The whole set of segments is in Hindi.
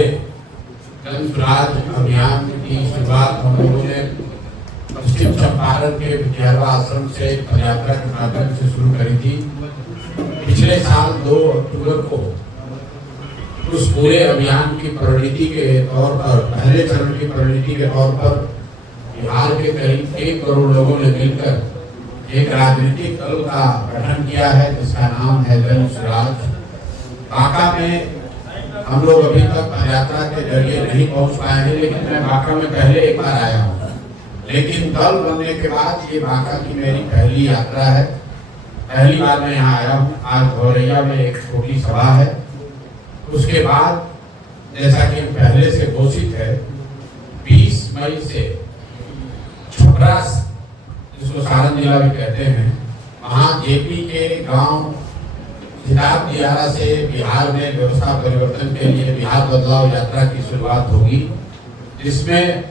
पहले जन स्वराज अभियान की शुरुआत हम लोगों ने पश्चिम चंपारण के विद्यालय आश्रम से पदयात्रा के माध्यम से शुरू करी थी। पिछले साल 2 अक्टूबर को उस पूरे अभियान की परिणति के तौर पर, पहले चरण की परिणति के तौर पर बिहार के करीब 1 करोड़ लोगों ने मिलकर एक राजनीतिक दल का गठन किया है जिसका नाम है जन स्वराज। बांका में हम लोग अभी तक पदयात्रा के जरिए नहीं पहुंच पाए हैं, लेकिन मैं बांका में पहले एक बार आया हूँ। लेकिन दल बनने के बाद ये बांका की मेरी पहली यात्रा है, पहली बार मैं यहाँ आया हूँ। आज धौरैया में एक छोटी सभा है। उसके बाद जैसा कि पहले से घोषित है 20 मई से छपरा, जिसको सारण जिला भी कहते हैं, वहाँ जेपी के गांव खिताब दियारा से बिहार में व्यवस्था परिवर्तन के लिए बिहार बदलाव यात्रा की शुरुआत होगी, जिसमें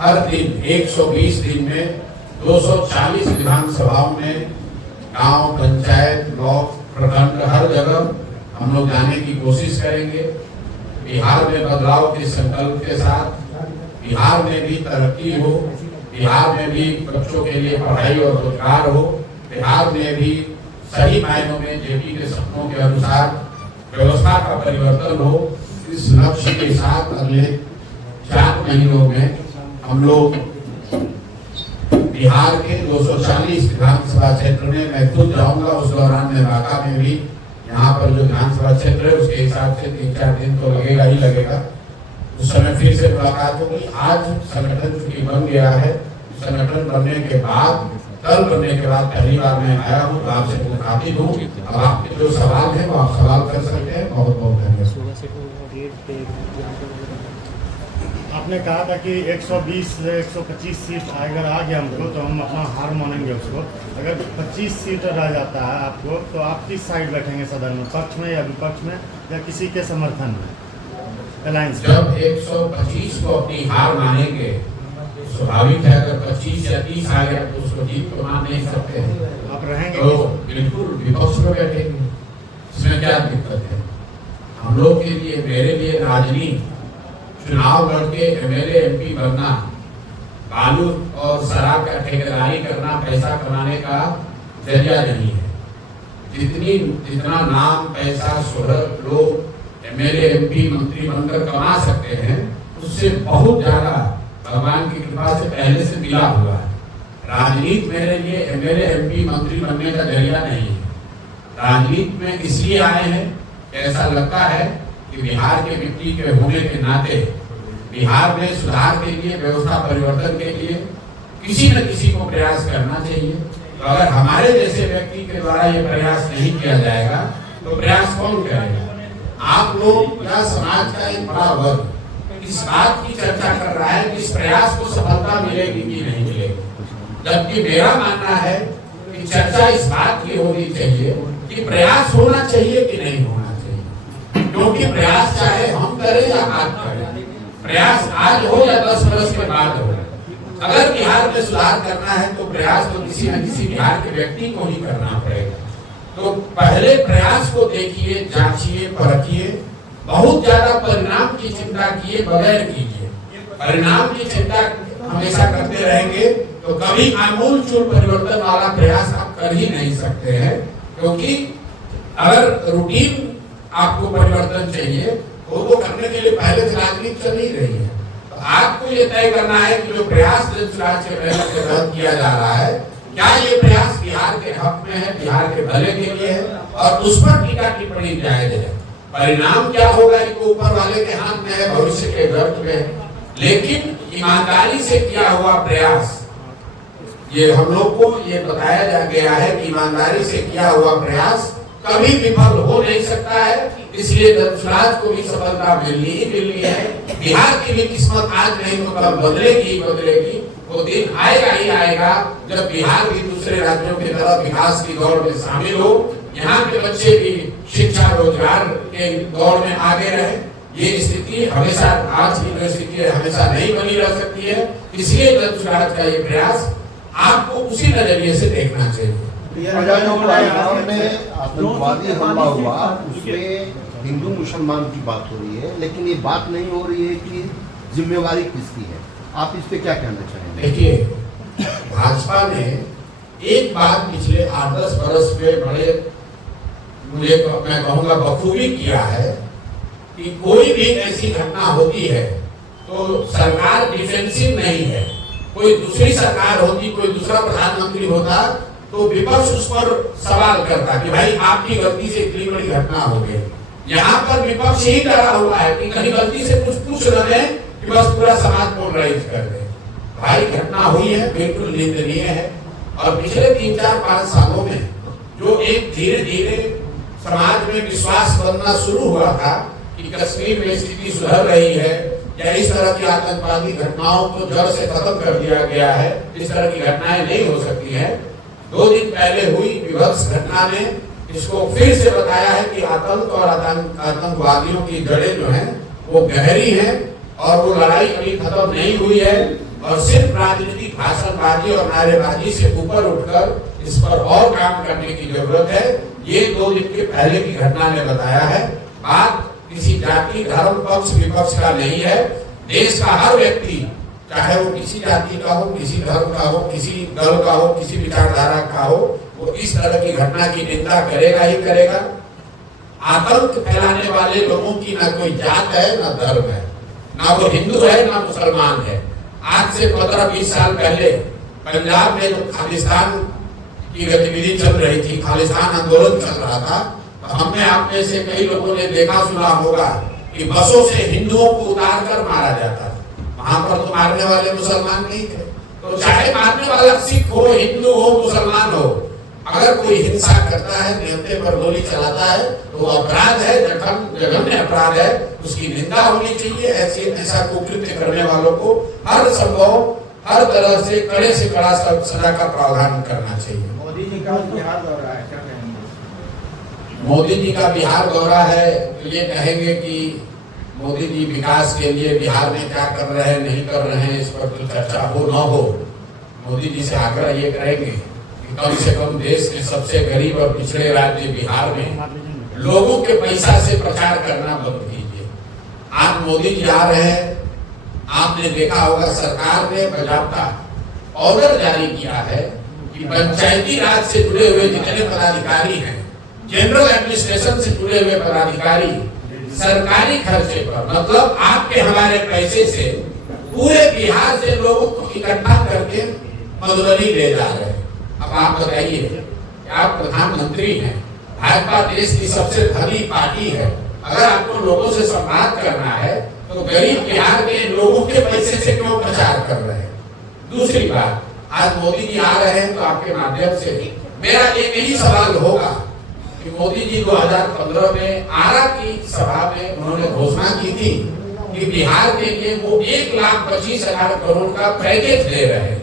हर दिन 120 दिन में 240 विधानसभाओं में गांव, पंचायत, ब्लॉक, प्रखंड, हर जगह हम लोग जाने की कोशिश करेंगे। बिहार में बदलाव के संकल्प के साथ बिहार में भी तरक्की हो, बिहार में भी बच्चों के लिए पढ़ाई और रोजगार हो, बिहार में भी सही मायनों में जेपी के सपनों के अनुसार व्यवस्था का परिवर्तन हो। इस लक्ष्य के साथ अगले 4 महीनों में हम लोग बिहार के 240 विधानसभा क्षेत्र में मैं खुद जाऊंगा। उस दौरान मैं बांका में भी, यहाँ पर जो विधानसभा क्षेत्र है उसके हिसाब से 3-4 दिन तो लगेगा ही लगेगा। उस समय फिर से मुलाकात होगी। आज संगठन चूंकि बन गया है, संगठन बनने के बाद, दल बनने के बाद पहली बार मैं आया हूँ, तो आपसे मुखातिब हूँ। अब आपके जो सवाल है वो आप सवाल कर सकते हैं। बहुत बहुत धन्यवाद। आपने कहा था कि 120 से 125 सीट अगर आ गया हमको तो हम अपना हार मानेंगे उसको। अगर 25 सीट रह जाता है आपको, तो आप किस साइड बैठेंगे सदन में, पक्ष में या विपक्ष में या किसी के समर्थन में? अलायंस जब 125 को अपनी हार मानेंगे, स्वाभाविक है अगर 25 या 30 आ गया तो उसको जीत तो मान नहीं सकते हैं। आप रहेंगे तो बिल्कुल विपक्ष में बैठेंगे, इसमें क्या दिक्कत है? हम लोग के लिए, मेरे लिए राजनीति चुनाव लड़के एमएलए एमपी बनना, बालू और शराब का ठेकेदारी करना पैसा कमाने का जरिया नहीं है। जितना नाम, पैसा, शोहरत लोग एमएलए एमपी मंत्री बनकर कमा सकते हैं, उससे बहुत ज्यादा भगवान की कृपा से पहले से मिला हुआ है। राजनीति मेरे लिए एमएलए एमपी मंत्री बनने का जरिया नहीं है। राजनीति में इसलिए आए हैं, ऐसा लगता है कि बिहार के मिट्टी के होने के नाते बिहार में सुधार के लिए, व्यवस्था परिवर्तन के लिए किसी न किसी को प्रयास करना चाहिए। तो अगर हमारे जैसे व्यक्ति के द्वारा ये प्रयास नहीं किया जाएगा तो प्रयास कौन करेगा? आप लोग या समाज का एक बड़ा वर्ग इस बात की चर्चा कर रहा है कि इस प्रयास को सफलता मिलेगी कि नहीं मिलेगी, जबकि मेरा मानना है कि चर्चा इस बात की होनी चाहिए कि प्रयास होना चाहिए कि नहीं होना चाहिए। क्योंकि प्रयास चाहे हम करें या आप करें, प्रयास आज हो या 10 वर्ष के बाद हो, अगर बिहार में सुधार करना है तो प्रयास तो किसी न किसी बिहार के व्यक्ति को ही करना पड़ेगा। तो पहले प्रयास को देखिए, जांचिए, परखिए। बहुत ज्यादा परिणाम की चिंता किए बगैर कीजिए। परिणाम की चिंता हमेशा करते रहेंगे तो कभी आमूल चूल परिवर्तन वाला प्रयास आप कर ही नहीं सकते हैं। क्योंकि अगर रूटीन आपको परिवर्तन चाहिए तो वो करने के लिए पहले से राजनीति चल ही रही है। तो आपको ये तय करना है कि जो प्रयास जन स्वराज के तहत किया जा रहा है, क्या ये प्रयास बिहार के हक में है, बिहार के भले के लिए है, और उस पर टीका टिप्पणी जायज है। परिणाम क्या होगा ये तो ऊपर वाले के हाथ में है, भविष्य के गर्भ में है। लेकिन ईमानदारी से किया हुआ प्रयास, ये हम लोग को ये बताया गया है कि ईमानदारी से किया हुआ प्रयास कभी विफल हो नहीं सकता है। इसलिए जन स्वराज को भी सफलता मिलनी ही मिलनी है। बिहार की भी किस्मत आज नहीं तो कल बदलेगी ही बदलेगी। वो दिन आएगा ही आएगा जब बिहार भी दूसरे राज्यों की तरह विकास की दौड़ में शामिल हो, यहाँ के बच्चे भी शिक्षा, रोजगार के दौड़ में आगे रहे। ये स्थिति हमेशा, आज की जो स्थिति है, हमेशा नहीं बनी रह सकती है। इसलिए जन स्वराज का ये प्रयास आपको उसी नजरिए से देखना चाहिए। आतंकवादी हमला हुआ, उसमें हिंदू मुसलमान की बात हो रही है, लेकिन ये बात नहीं हो रही है कि जिम्मेवारी किसकी है। आप इस पे क्या कहना चाहेंगे? देखिए, भाजपा ने एक बात पिछले 8-10 वर्ष में बड़े मैं कहूँगा बखूबी किया है कि कोई भी ऐसी घटना होती है तो सरकार डिफेंसिव नहीं है। कोई दूसरी सरकार होती, कोई दूसरा प्रधानमंत्री होता तो विपक्ष उस पर सवाल करता कि भाई आपकी गलती से इतनी बड़ी घटना हो गई। यहाँ पर विपक्ष ही डरा हुआ है कि कहीं गलती से कुछ पूछ रहे हैं कि बस पूरा समाज पोलराइज कर दे। भाई घटना हुई है, बिल्कुल निंदनीय है। और पिछले 3-4-5 सालों में जो एक धीरे धीरे समाज में विश्वास बनना शुरू हुआ था कि कश्मीर में स्थिति सुधर रही है या इस तरह की आतंकवादी घटनाओं को जड़ से खत्म कर दिया गया है, इस तरह की घटनाएं नहीं हो सकती हैं। 2 दिन पहले हुई विभत्स घटना ने इसको फिर से बताया है कि आतंक और आतंकवादियों की जड़ें जो हैं वो गहरी हैं और वो लड़ाई अभी खत्म नहीं हुई है। और सिर्फ राजनीतिक भाषणबाजी और नारेबाजी से ऊपर उठकर इस पर और काम करने की जरूरत है। ये 2 दिन के पहले की घटना ने बताया है। बात किसी जाति, धर्म, पक्ष विपक्ष का नहीं है। देश का हर व्यक्ति, चाहे वो किसी जाति का हो, किसी धर्म का हो, किसी दल का हो, किसी विचारधारा का हो, वो इस तरह की घटना की निंदा करेगा ही करेगा। आतंक फैलाने वाले लोगों की ना कोई जात है, ना धर्म है, ना वो हिंदू है, ना मुसलमान है। आज से 15-20 साल पहले पंजाब में जो खालिस्तान की गतिविधि चल रही थी, खालिस्तान आंदोलन चल रहा था, तो हमने आप में से कई लोगों ने देखा सुना होगा कि बसों से हिंदुओं को उतार कर मारा जाता था। वहां पर तो मारने वाले मुसलमान नहीं थे। तो चाहे मारने वाला सिख हो, हिंदू हो, मुसलमान हो, अगर कोई हिंसा करता है, नेता पर गोली चलाता है तो वो अपराध है, जघन्य अपराध है, उसकी निंदा होनी चाहिए। ऐसा कुकृत्य करने वालों को हर संभव, हर तरह से कड़े से कड़ा सजा का प्रावधान करना चाहिए। मोदी जी का बिहार दौरा है, क्या कहेंगे? मोदी जी का बिहार दौरा है तो ये कहेंगे कि मोदी जी विकास के लिए बिहार में क्या कर रहे हैं, नहीं कर रहे हैं, इस पर तो चर्चा हो न हो। मोदी जी से आग्रह ये करेंगे कि कम से कम देश के सबसे गरीब और पिछड़े राज्य बिहार में लोगों के पैसा से प्रचार करना बंद कीजिए। आज मोदी जी आ रहे हैं, आपने देखा होगा सरकार ने बाकायदा ऑर्डर जारी किया है कि पंचायती राज से जुड़े हुए जितने पदाधिकारी हैं, जनरल एडमिनिस्ट्रेशन से जुड़े हुए पदाधिकारी सरकारी खर्चे पर, मतलब आपके हमारे पैसे से पूरे बिहार से लोगों को इकट्ठा करके मधुबनी ले जा रहे हैं। अब आप बताइए कि आप प्रधानमंत्री हैं, भाजपा देश की सबसे धनी पार्टी है, अगर आपको लोगों से संवाद करना है तो गरीब बिहार के लोगों के पैसे से क्यों प्रचार कर रहे हैं? दूसरी बात, आज मोदी जी आ रहे हैं तो आपके माध्यम से मेरा एक ही सवाल होगा कि मोदी जी 2015 में आरा की सभा में उन्होंने घोषणा की थी कि बिहार के लिए वो 1,25,000 करोड़ का पैकेज दे रहे हैं।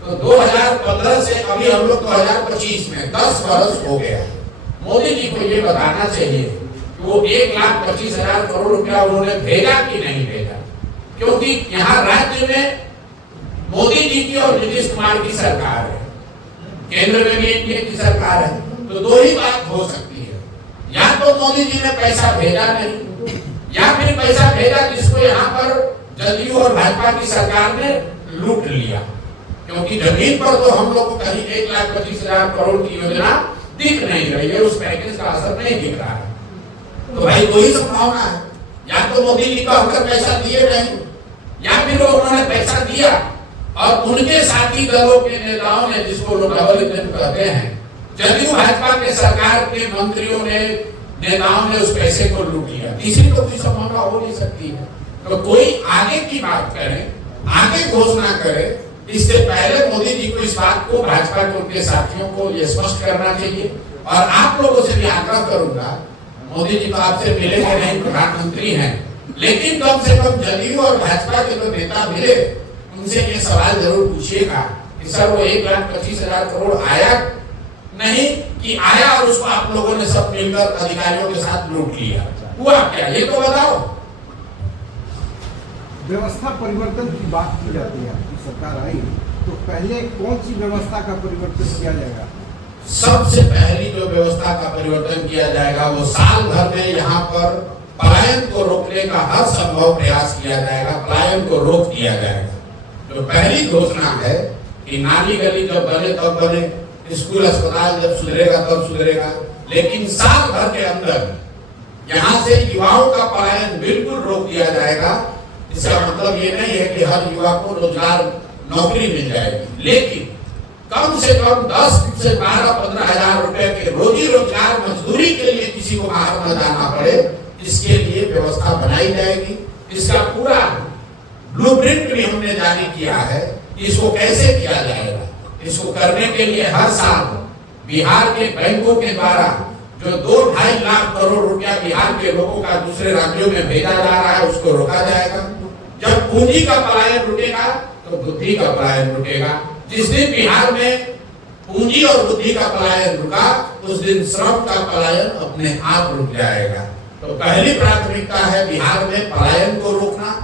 तो 2015 से अभी हम लोग 2025 में 10 वर्ष हो गया। मोदी जी को ये बताना चाहिए कि वो 1,25,000 करोड़ रुपया उन्होंने भेजा कि नहीं भेजा, क्योंकि यहाँ राज्य में मोदी जी की और नीतीश कुमार की सरकार है, केंद्र में भी एनडीए की सरकार है। तो 2 ही बात हो सकती है, या तो मोदी जी ने पैसा भेजा नहीं, या फिर पैसा भेजा जिसको यहाँ पर जदयू और भाजपा की सरकार ने लूट लिया। क्योंकि जमीन पर तो हम लोग को कहीं 1,25,000 करोड़ की योजना दिख नहीं रही है, उस पैकेज का असर नहीं दिख रहा है। तो भाई 2 ही संभावना है, या तो मोदी जी को होकर पैसा दिए नहीं, या फिर उन्होंने पैसा दिया और उनके साथी दलों के नेताओं ने, जिसको लोग डबल इंजन कहते हैं, जदयू भाजपा के सरकार के मंत्रियों ने, नेताओं ने उस पैसे को लूट लिया। तीसरी तो कोई संभावना हो नहीं सकती है। तो कोई आगे की बात करे, आगे घोषणा करे, इससे पहले मोदी जी को इस बात को, भाजपा के उनके साथियों को ये स्पष्ट करना चाहिए। और आप लोगों से भी आग्रह करूंगा, मोदी जी तो आपसे मिलेंगे नहीं, प्रधानमंत्री हैं, लेकिन कम से कम जदयू और भाजपा के जो नेता मिले उनसे ये सवाल जरूर पूछिएगा कि सर वो 1,25,000 करोड़ आया नहीं कि आया और उसको आप लोगों ने सब मिलकर अधिकारियों के साथ लूट लिया, हुआ क्या, ये तो बताओ। व्यवस्था परिवर्तन की बात की जाती है, आपकी सरकार आई तो पहले कौन सी व्यवस्था का परिवर्तन किया जाएगा? सबसे पहली जो व्यवस्था का परिवर्तन किया जाएगा वो साल भर में यहाँ पर पलायन को रोकने का हर संभव प्रयास किया जाएगा, पलायन को रोक दिया जाएगा। जो पहली घोषणा है कि नाली गली जब बने तब बने, स्कूल अस्पताल जब सुधरेगा तब सुधरेगा, लेकिन साल भर के अंदर यहाँ से युवाओं का पलायन बिल्कुल रोक दिया जाएगा। इसका मतलब ये नहीं है कि हर युवा को रोजगार नौकरी मिल जाएगी, लेकिन कम से कम 10 से 12-15 हजार रुपए के रोजी रोजगार मजदूरी के लिए किसी को बाहर न जाना पड़े, इसके लिए व्यवस्था बनाई जाएगी। इसका पूरा ब्लूप्रिंट भी हमने जारी किया है। इसको कैसे किया जाएगा, इसको करने के लिए हर साल बिहार के बैंकों के द्वारा जो 2-2.5 लाख करोड़ रुपया बिहार के लोगों का दूसरे राज्यों में भेजा जा रहा है, उसको रोका जाएगा। जब पूंजी का पलायन रुकेगा तो बुद्धि का पलायन रुकेगा। जिस दिन बिहार में पूंजी और बुद्धि का पलायन रुका, उस दिन श्रम का पलायन अपने आप रुक जाएगा। तो पहली प्राथमिकता है बिहार में पलायन को रोकना।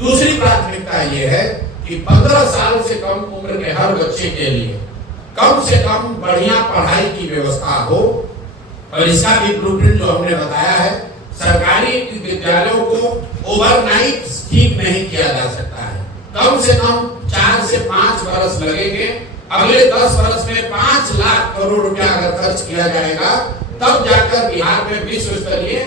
दूसरी प्राथमिकता यह है कि 15 साल से कम उम्र के हर बच्चे के लिए कम से कम बढ़िया पढ़ाई की व्यवस्था हो, और इसका भी ब्लूप्रिंट जो हमने बताया है, सरकारी विद्यालयों को ओवरनाइट ठीक नहीं किया जा सकता है। कम से कम 4 से 5 वर्ष लगेंगे। अगले 10 वर्ष में 5 लाख करोड़ रुपया अगर खर्च किया जाएगा, तब जाकर बिहार में विश्व स्तरीय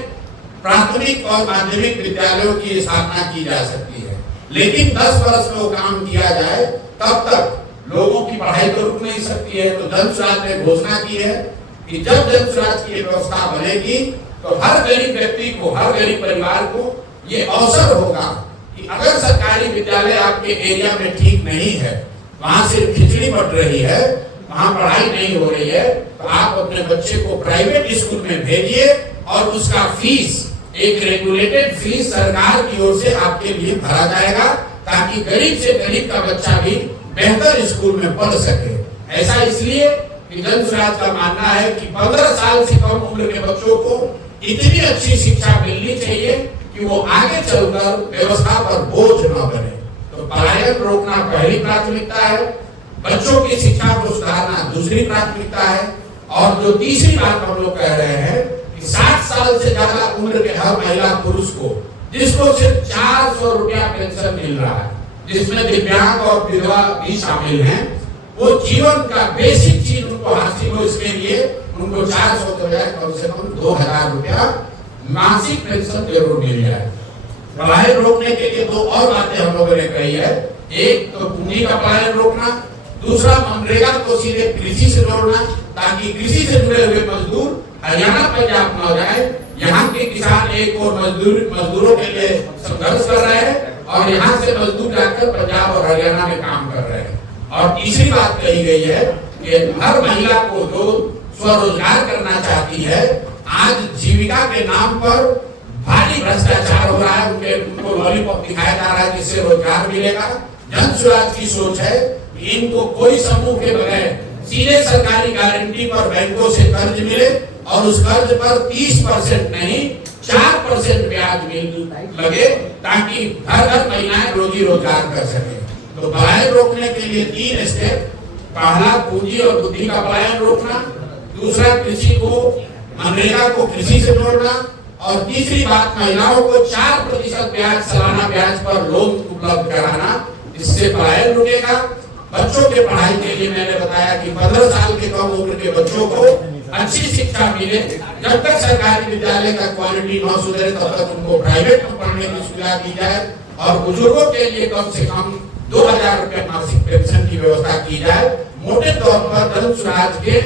प्राथमिक और माध्यमिक विद्यालयों की स्थापना की जा सकती है। लेकिन 10 वर्ष में वो काम किया जाए, तब तक लोगों की पढ़ाई तो रुक नहीं सकती है। तो जन स्वराज ने घोषणा की है कि जब जन स्वराज की व्यवस्था बनेगी तो हर गरीब व्यक्ति को, हर गरीब परिवार को ये अवसर होगा कि अगर सरकारी विद्यालय आपके एरिया में ठीक नहीं है, वहां सिर्फ खिचड़ी बट रही है, वहां पढ़ाई नहीं हो रही है, तो आप अपने बच्चे को प्राइवेट स्कूल में भेजिए और उसका फीस, एक रेगुलेटेड फीस सरकार की ओर से आपके लिए भरा जाएगा, ताकि गरीब से गरीब का बच्चा भी बेहतर स्कूल में पढ़ सके। ऐसा इसलिए कि जन स्वराज का मानना है कि 15 साल से कम उम्र के बच्चों को इतनी अच्छी शिक्षा मिलनी चाहिए कि वो आगे चलकर व्यवस्था पर बोझ न बने। तो पलायन रोकना पहली प्राथमिकता है, बच्चों की शिक्षा को सुधारना दूसरी प्राथमिकता है, और जो तीसरी बात हम लोग कह रहे हैं कि 60 साल से ज्यादा उम्र के हर महिला पुरुष को, जिसको सिर्फ 400 रुपया पेंशन मिल रहा है, जिसमें दिव्यांग और विधवा भी शामिल हैं, वो जीवन का बेसिक चीज उनको हासिल हो, इसके लिए उनको 400 के बजाय कम से कम 2000 रुपया मासिक पेंशन जरूर मिल जाए। पलायन रोकने के लिए 2 और बातें हम लोगों ने कही है। एक तो पूंजी का पलायन रोकना, दूसरा मनरेगा को सीधे कृषि से जोड़ना, ताकि कृषि से जुड़े हुए मजदूर हरियाणा पंजाब न जाए। यहाँ के किसान एक और मजदूरों के लिए संघर्ष कर रहे हैं, और यहाँ से मजदूर जाकर पंजाब और हरियाणा में काम कर रहे हैं। और तीसरी बात कही गई है कि हर महिला को जो स्वरोजगार करना चाहती है, आज जीविका के नाम पर भारी भ्रष्टाचार हो रहा है, उनको लॉलीपॉप दिखाया जा रहा है जिससे रोजगार मिलेगा। जन स्वराज की सोच है कि इनको कोई समूह के बगैर सीधे सरकारी गारंटी पर बैंकों से कर्ज मिले, और उस कर्ज पर 30% नहीं 4% ब्याज लगे, ताकि हर महिलाएं रोजी रोजगार कर सके। तो पलायन रोकने के लिए 3 स्टेप, पहला पूंजी और बुद्धि का पलायन रोकना, दूसरा कृषि को, मनरेगा को कृषि से जोड़ना, और तीसरी बात महिलाओं को 4% ब्याज, सालाना ब्याज पर लोन उपलब्ध कराना, इससे पलायन रुकेगा। बच्चों के पढ़ाई के लिए मैंने बताया कि 15 साल के कम उम्र के बच्चों को अच्छी शिक्षा मिले। जब तक सरकारी विद्यालय का क्वालिटी न सुधरे, तब तक उनको प्राइवेट में पढ़ने की सुविधा दी जाए, और बुजुर्गों के लिए कम से कम 2000 रुपए मासिक पेंशन की व्यवस्था की जाए। मोटे तौर पर जन स्वराज के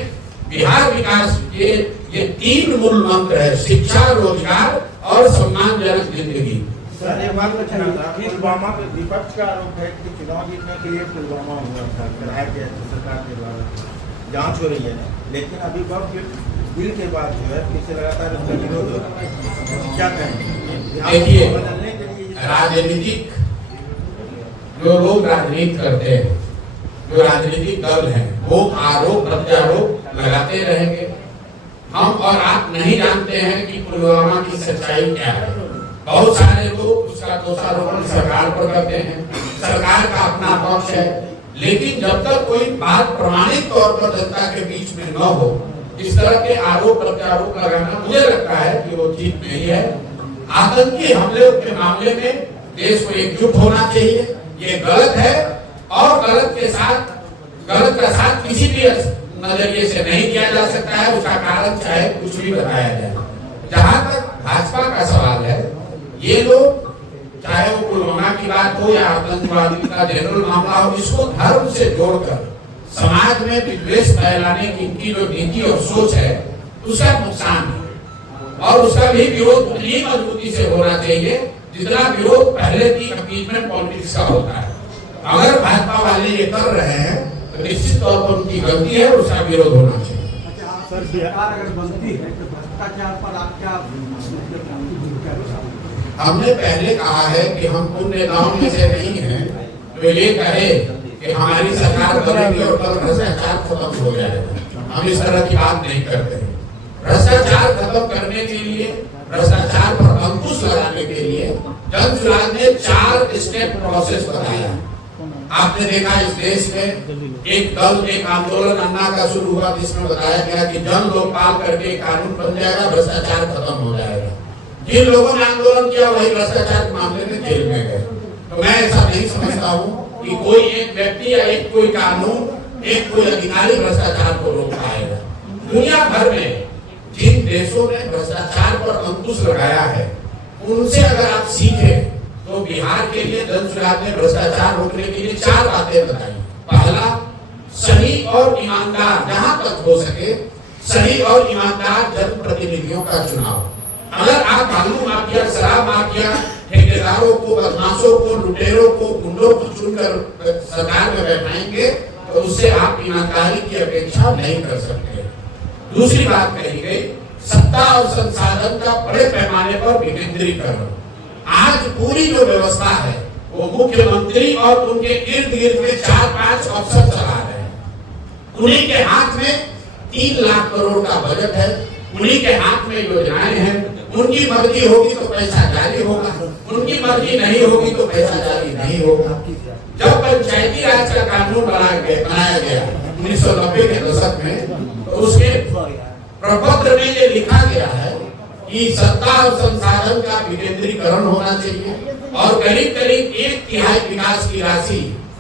बिहार विकास के ये 3 मूल मंत्र है: शिक्षा, रोजगार और सम्मानजनक जिंदगी। सर, एक बात पूछना था, पुलवामा पे विपक्ष का आरोप है कि चुनाव जीतने के लिए पुलवामा हुआ था, कराया गया था, सरकार के द्वारा जांच हो रही है, लेकिन अभी बिल के बाद जो है फिर से लगातार उसका विरोध हो रहा है, क्या कहेंगे? देखिए, बदलने के लिए राजनीतिक जो लोग राजनीति करते हैं, जो राजनीतिक दल हैं, वो आरोप प्रत्यारोप लगाते रहेंगे। हम और आप नहीं जानते हैं कि पुलवामा की सच्चाई क्या है। बहुत सारे लोग उसका दोषारोपण सरकार पर करते हैं। सरकार का अपना पक्ष है, लेकिन जब तक कोई बात प्रमाणित तौर पर जनता के बीच में न हो, इस तरह के आरोप प्रत्यारोप लगाना मुझे लगता है कि वो ठीक नहीं है। आतंकी हमले के मामले में देश को एकजुट होना चाहिए, ये गलत है और गलत का साथ किसी भी नजरिए से नहीं किया जा सकता है। उसका कारण चाहे कुछ भी बताया जाए। जहां तक भाजपा का सवाल है, ये लोग चाहे वो पुलवामा की बात हो या आतंकवादी का जनरल मामला हो, इसको धर्म से जोड़कर समाज में विद्वेष फैलाने की इनकी जो नीति और सोच है, उसका नुकसान है और उसका भी विरोध उतनी मजबूती से होना चाहिए जितना विरोध पहले की इम्पीचमेंट पॉलिटिक्स का होता है। अगर भाजपा वाले ये कर रहे हैं तो निश्चित तौर पर उनकी गलती है, उसका विरोध होना चाहिए। सरकार अगर बनती है तो भ्रष्टाचार पर आप क्या? हमने पहले कहा है कि हम उन नेताओं में से नहीं हैं तो ये कहे कि हमारी सरकार बनेगी और कल भ्रष्टाचार खत्म हो जाएगा। हम इस तरह की बात नहीं करते। भ्रष्टाचार खत्म करने के लिए, भ्रष्टाचार पर अंकुश लगाने के लिए जनसुराज ने 4 स्टेप प्रोसेस बताया। आपने देखा इस देश में एक आंदोलन अन्ना का शुरू हुआ जिसमें बताया गया कि जन लोकपाल करके कानून बन जाएगा, भ्रष्टाचार खत्म हो जाएगा। जिन लोगों ने आंदोलन किया वही भ्रष्टाचार के मामले में जेल में गए। तो मैं ऐसा नहीं समझता हूँ कि कोई एक व्यक्ति या एक कोई कानून, एक कोई अधिकारी भ्रष्टाचार को रोक पाएगा। दुनिया भर में जिन देशों ने भ्रष्टाचार पर अंकुश लगाया है, उनसे अगर आप सीखे तो बिहार के लिए जनसुराज ने भ्रष्टाचार रोकने के लिए 4 बातें बताई। पहला, सही और ईमानदार, जहां तक हो सके सही और ईमानदार जनप्रतिनिधियों का चुनाव। अगर आप बालू माफिया, शराब माफिया, ठेकेदारों को, बदमाशों को, लुटेरों को, गुंडों को चुनकर सरकार में बैठाएंगे तो उससे आप ईमानदारी की अपेक्षा नहीं कर सकते। दूसरी बात कही गई, सत्ता और संसाधन का बड़े पैमाने पर विकेंद्रीकरण। आज पूरी जो व्यवस्था है वो मुख्यमंत्री और उनके इर्द गिर्द के 4-5 अफसर चला रहे हैं। उन्हीं के हाथ में 3 लाख करोड़ का बजट है, उन्हीं के हाथ में योजनाएं हैं। उनकी मर्जी होगी तो पैसा जारी होगा, उनकी मर्जी नहीं होगी तो पैसा जारी नहीं होगा। जब पंचायती राज का कानून बनाया गया 1990 के दशक में, तो उसके प्रपत्र में ये लिखा गया है कि सत्ता और संसाधन का विकेंद्रीकरण होना चाहिए और करीब 1/3 विकास की राशि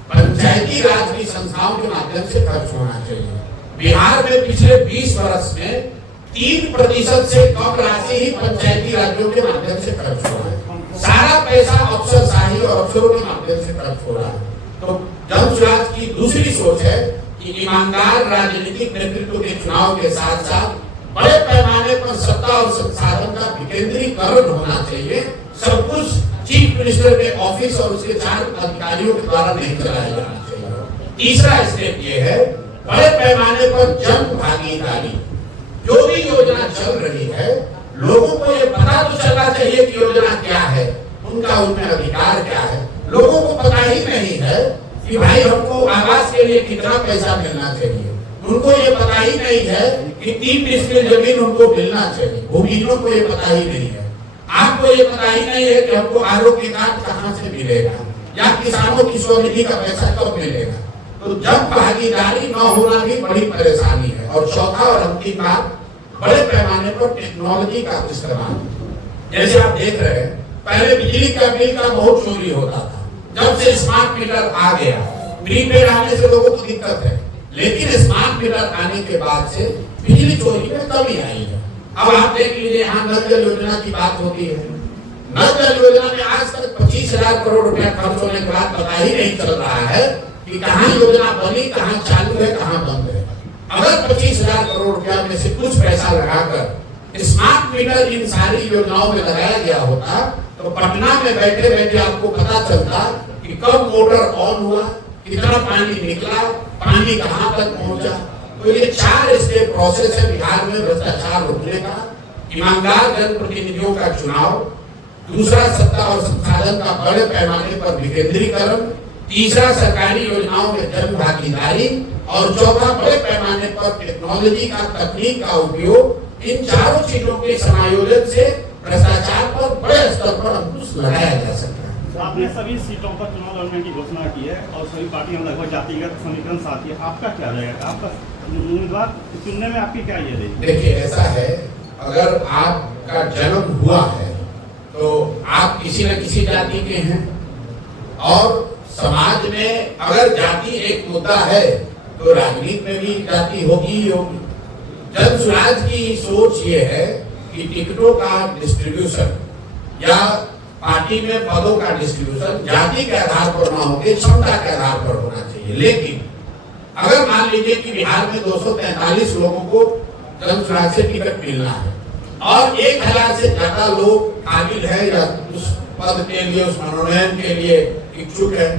पंचायती राज की संस्थाओं के माध्यम से खर्च होना चाहिए। बिहार में पिछले 20 वर्ष में 3% से कम राशि ही पंचायती राज्यों के माध्यम से खर्च हो रहा है। सारा पैसा अफसरशाही और अफसरों के माध्यम से खर्च हो रहा है। तो जनसुराज की दूसरी सोच है कि ईमानदार राजनीतिक नेतृत्व के चुनाव के साथ साथ बड़े पैमाने पर सत्ता और संसाधन का विकेंद्रीकरण होना चाहिए। सब कुछ चीफ मिनिस्टर के ऑफिस और उसके 4 अधिकारियों के द्वारा नहीं चलाया जाना चाहिए। तीसरा स्टेप ये है, बड़े पैमाने पर जन भागीदारी। जो भी योजना चल रही है, लोगों को ये पता तो चलना चाहिए कि योजना क्या है, उनका उनमें अधिकार क्या है। लोगों को पता ही नहीं है कि भाई हमको आवास के लिए कितना पैसा मिलना चाहिए। उनको ये पता ही नहीं है कि 3 डिस्ट्रिक्ट जमीन उनको मिलना चाहिए। भूमिहीनों को ये पता ही नहीं है। आपको ये पता ही नहीं है कि हमको आरोग्य कार्ड कहाँ से मिलेगा या किसानों की स्वनिधि का पैसा कब मिलेगा। तो जब भागीदारी न होना भी बड़ी परेशानी है। और चौथा और अंतिम बात, बड़े पैमाने पर टेक्नोलॉजी का इस्तेमाल। जैसे आप देख रहे हैं, पहले बिजली का बिल का बहुत चोरी होता था। जब से स्मार्ट मीटर आ गया, प्रीपेड आने से लोगों को दिक्कत है, लेकिन स्मार्ट मीटर आने के बाद से बिजली चोरी में कमी आई है। अब आप देख लीजिए, यहाँ नल जल योजना की बात होती है। नल जल योजना में आज तक 25,000 करोड़ रुपया खर्च होने के बाद पता ही नहीं चल रहा है कि कहाँ योजना बनी, कहाँ चालू है, कहाँ बंद है। अगर 25,000 करोड़ रुपया में से कुछ पैसा लगाकर स्मार्ट मीटर इन सारी योजनाओं में लगाया गया होता तो पटना में बैठे बैठे आपको पता चलता कि कब मोटर ऑन हुआ, कितना पानी निकला, पानी कहाँ तक पहुंचा। तो ये 4 स्टेप प्रोसेस है बिहार में भ्रष्टाचार रोकने का। ईमानदार जनप्रतिनिधियों का चुनाव, दूसरा सत्ता और संसाधन का बड़े पैमाने पर विकेंद्रीकरण, तीसरा सरकारी योजनाओं में जन भागीदारी और चौथा बड़े पैमाने पर टेक्नोलॉजी का, तकनीक का उपयोग। इन चारों चीजों के समायोजन से भ्रष्टाचार पर बड़े स्तर पर अंकुश लगाया जा सकता है। आपने सभी सीटों पर चुनाव लड़ने की घोषणा की है और सभी पार्टियां लगभग जातिगत समीकरण साथ है, आपका क्या रहेगा? आपका उम्मीदवार चुनने में आपकी क्या ये रहेगी? देखिए, ऐसा है, अगर आपका जन्म हुआ है तो आप किसी न किसी जाति के हैं, और समाज में अगर जाति एक मुद्दा है तो राजनीति में भी जाति होगी ही होगी। जन स्वराज की सोच ये है कि टिकटों का डिस्ट्रीब्यूशन या पार्टी में पदों का डिस्ट्रीब्यूशन जाति के आधार पर ना होकर क्षमता के आधार पर होना चाहिए। लेकिन अगर मान लीजिए कि बिहार में 243 लोगों को जन स्वराज से टिकट मिलना है और 1000 से ज्यादा लोग काबिल है या उस पद के लिए, उस मनोनयन के लिए इच्छुक है,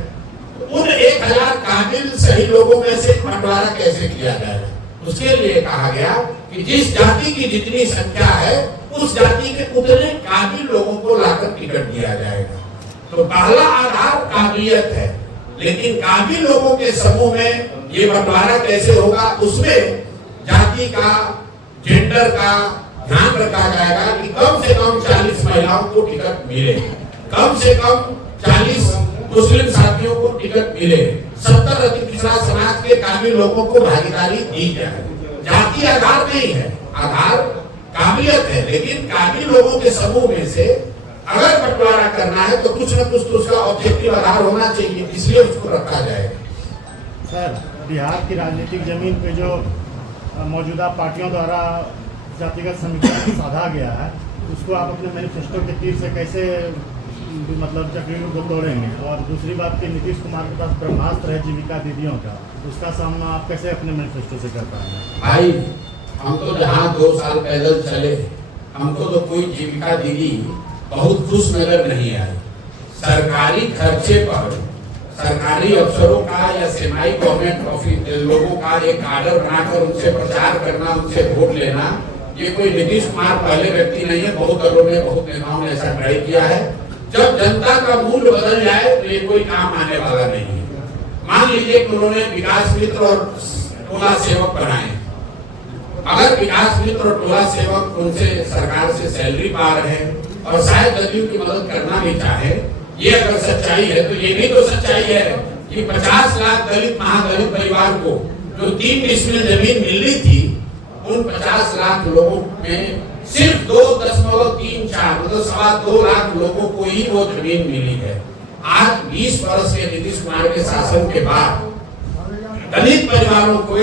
तो उन 1000 काबिल सही लोगों में से बंटवारा कैसे किया जाएगा? उसके लिए कहा गया कि जिस जाति की जितनी संख्या है उस जाति के उतने काबिल लोगों को लाकर टिकट दिया जाएगा। तो पहला आधार काबिलियत है, लेकिन काबिल लोगों के समूह में ये बंटवारा कैसे होगा, उसमें जाति का, जेंडर का ध्यान रखा जाएगा कि कम से कम 40 महिलाओं को टिकट मिले, कम से कम 40 मुस्लिम साथियों को टिकट मिले, 70 अति पिछड़ा समाज के काबिल लोगों को भागीदारी दी जाए। जाति आधार नहीं है, आधार काबिलियत है, लेकिन काबिल लोगों के समूह में से अगर बंटवारा करना है तो कुछ न कुछ तो उसका ऑब्जेक्टिव आधार होना चाहिए, इसलिए उसको रखा जाएगा। सर, बिहार की राजनीतिक जमीन पे जो मौजूदा पार्टियों द्वारा जातिगत समीकरण साधा गया है, उसको आप अपने मैनिफेस्टो के तीर से कैसे मतलब जकड़ियों को तोड़ेंगे? और दूसरी बात कि नीतीश कुमार के पास ब्रह्मास्त्र है जीविका दीदियों का, उसका सामना आप कैसे अपने मैनिफेस्टो से कर पाएंगे? भाई, हम तो जहाँ 2 साल पैदल चले, हमको तो कोई जीविका दीदी बहुत खुश नजर नहीं आई। सरकारी खर्चे पर सरकारी अफसरों का या सेमाई गवर्नमेंट ऑफिस लोगों का एक आर्डर बनाकर उनसे प्रचार करना, उनसे वोट लेना, ये कोई नीतीश कुमार पहले व्यक्ति नहीं है। बहुत दलों ने, बहुत नेताओं ने ऐसा ट्राई किया है। जब जनता का मूड बदल जाए तो ये कोई काम आने वाला नहीं है। मान लीजिए कि उन्होंने विकास मित्र और टोला सेवक बनाए, अगर विकास मित्र और टोला सेवक उनसे सरकार से सैलरी पा रहे हैं और शायद जदयू की मदद करना भी चाहे, ये अगर सच्चाई है तो ये भी तो सच्चाई है कि 50 लाख दलित महादलित परिवार को जो 3 डिसमिल जमीन मिलनी थी, उन 50 लाख लोगों में सिर्फ 2.34 मतलब 2.25 लाख लोगों को ही वो जमीन मिली है। आज 20 वर्ष के नीतीश कुमार के शासन के बाद दलित परिवारों को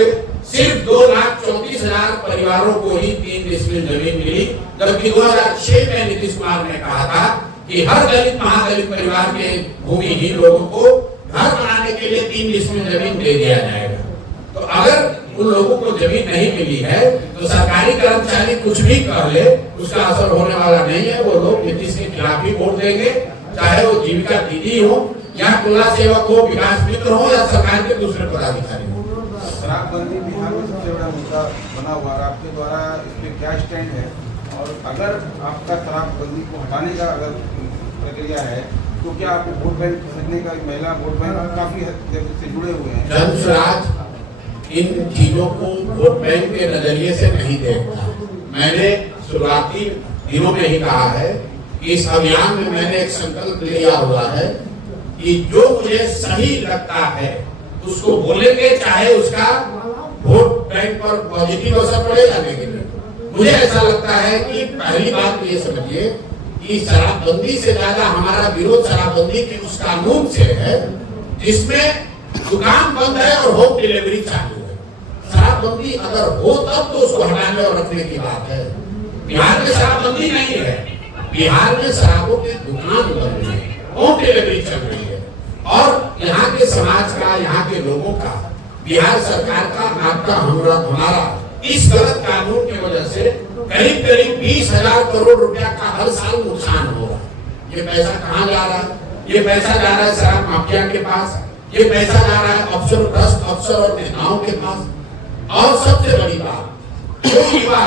सिर्फ 2,34,000 परिवारों को ही 3 डिसमिल जमीन मिली, जबकि 2006 में नीतीश कुमार ने कहा था कि हर दलित महादलित परिवार के भूमिहीन लोगों को घर बनाने के लिए 3 डिसमिल जमीन दे दिया जाएगा। तो अगर उन लोगों को जमीन नहीं मिली है तो सरकारी कर्मचारी कुछ भी कर ले, उसका असर होने वाला नहीं है। वो लोग नीतीश के खिलाफ ही वोट देंगे, चाहे वो जीविका दीदी हो या टोला सेवक हो, विकास मित्र हो या सरकार के दूसरे पदाधिकारी हो। शराबबंदी बिहार में सबसे बड़ा मुद्दा बना हुआ है, आपके द्वारा इस पे क्या स्टैंड है? और अगर आपका शराबबंदी को हटाने का अगर प्रक्रिया है तो क्या आपको वोट बैंक खरीदने का, महिला वोट बैंक काफी हद से जुड़े हुए हैं? जन स्वराज इन चीजों को वोट बैंक के नजरिए से नहीं देखता। मैंने शुरुआती दिनों में ही कहा है कि इस अभियान में मैंने एक संकल्प लिया हुआ है कि जो मुझे सही लगता है उसको बोलेंगे, चाहे उसका वोट बैंक पर पॉजिटिव असर पड़ेगा लेकिन मुझे ऐसा लगता है कि पहली बात तो ये समझिए कि शराबबंदी से ज्यादा हमारा विरोध शराबबंदी के उस कानून से है जिसमें दुकान बंद है और होम डिलीवरी चालू है। शराबबंदी अगर हो तब तो उसको हटाने और रखने की बात है। बिहार में शराबबंदी नहीं है, बिहार में शराबों की दुकान बंद है, होम डिलीवरी चल रही है और यहाँ के समाज का, यहाँ के लोगों का, बिहार सरकार का, आपका, हमारा इस गलत कानून की वजह से करीब 20,000 करोड़ रुपया का हर साल नुकसान हो रहा है। ये पैसा कहाँ जा रहा है? ये पैसा जा रहा है शराब माफिया के पास, ये पैसा जा रहा है अफसर और नेताओं के पास। और सबसे बड़ी बात, जो युवा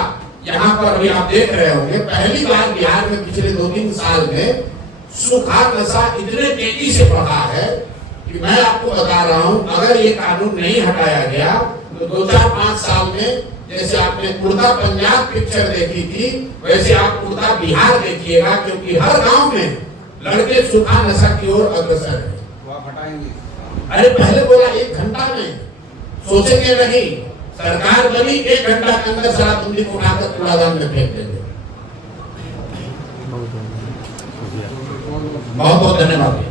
यहाँ पर अभी आप देख रहे होंगे, पहली बार बिहार में पिछले 2-3 साल में सूखा नशा इतने तेजी से बढ़ा है कि मैं आपको बता रहा हूँ, अगर ये कानून नहीं हटाया गया तो 2-4-5 साल में जैसे आपने उड़ता पंजाब पिक्चर देखी थी, वैसे आप उड़ता बिहार देखिएगा, क्योंकि हर गांव में लड़के सूखा नशा की ओर अग्रसर है। वो आप हटाएंगे? अरे पहले बोला 1 घंटा में, सोचेंगे नहीं, सरकार बनी 1 घंटा के अंदर शराबबंदी को उठाकर कूड़ादान में फेंक देंगे। बहुत बहुत धन्यवाद।